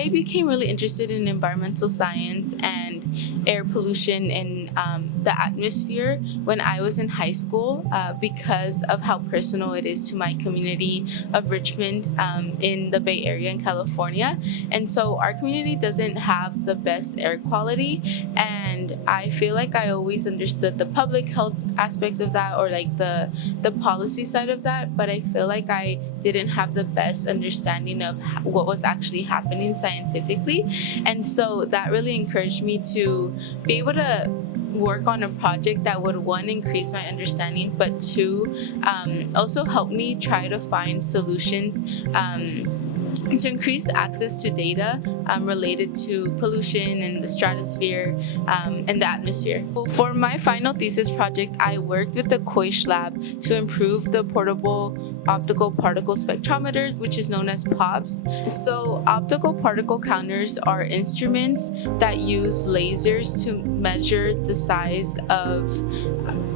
I became really interested in environmental science and air pollution in the atmosphere when I was in high school because of how personal it is to my community of Richmond in the Bay Area in California. And so our community doesn't have the best air quality, and I feel like I always understood the public health aspect of that, or like the policy side of that, but I feel like I didn't have the best understanding of what was actually happening scientifically. And so that really encouraged me to be able to work on a project that would, one, increase my understanding, but two, also help me try to find solutions to increase access to data related to pollution in the stratosphere and the atmosphere. For my final thesis project, I worked with the Keutsch Lab to improve the Portable Optical Particle Spectrometer, which is known as POPs. So optical particle counters are instruments that use lasers to measure the size of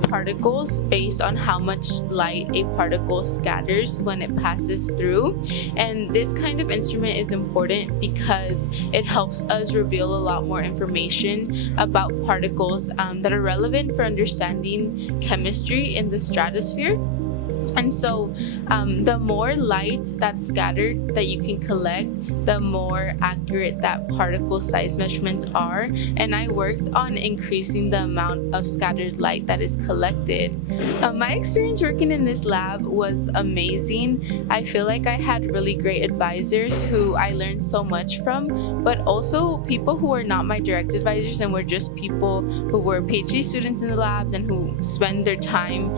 particles based on how much light a particle scatters when it passes through. And this kind of instrument is important because it helps us reveal a lot more information about particles that are relevant for understanding chemistry in the stratosphere. And so the more light that's scattered that you can collect, the more accurate that particle size measurements are. And I worked on increasing the amount of scattered light that is collected. My experience working in this lab was amazing. I feel like I had really great advisors who I learned so much from, but also people who were not my direct advisors and were just people who were PhD students in the labs and who spend their time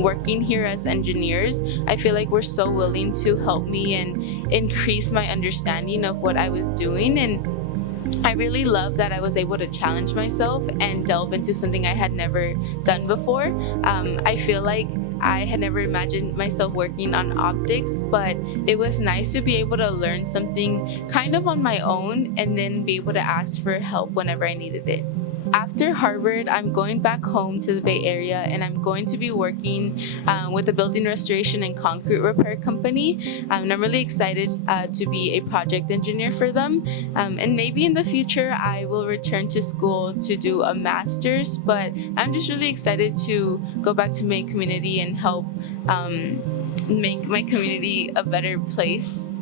working here as engineers. I feel like we're so willing to help me and increase my understanding of what I was doing, and I really love that I was able to challenge myself and delve into something I had never done before. I feel like I had never imagined myself working on optics, but it was nice to be able to learn something kind of on my own and then be able to ask for help whenever I needed it. After Harvard, I'm going back home to the Bay Area, and I'm going to be working with a building restoration and concrete repair company. And I'm really excited to be a project engineer for them. And maybe in the future, I will return to school to do a master's, but I'm just really excited to go back to my community and help make my community a better place.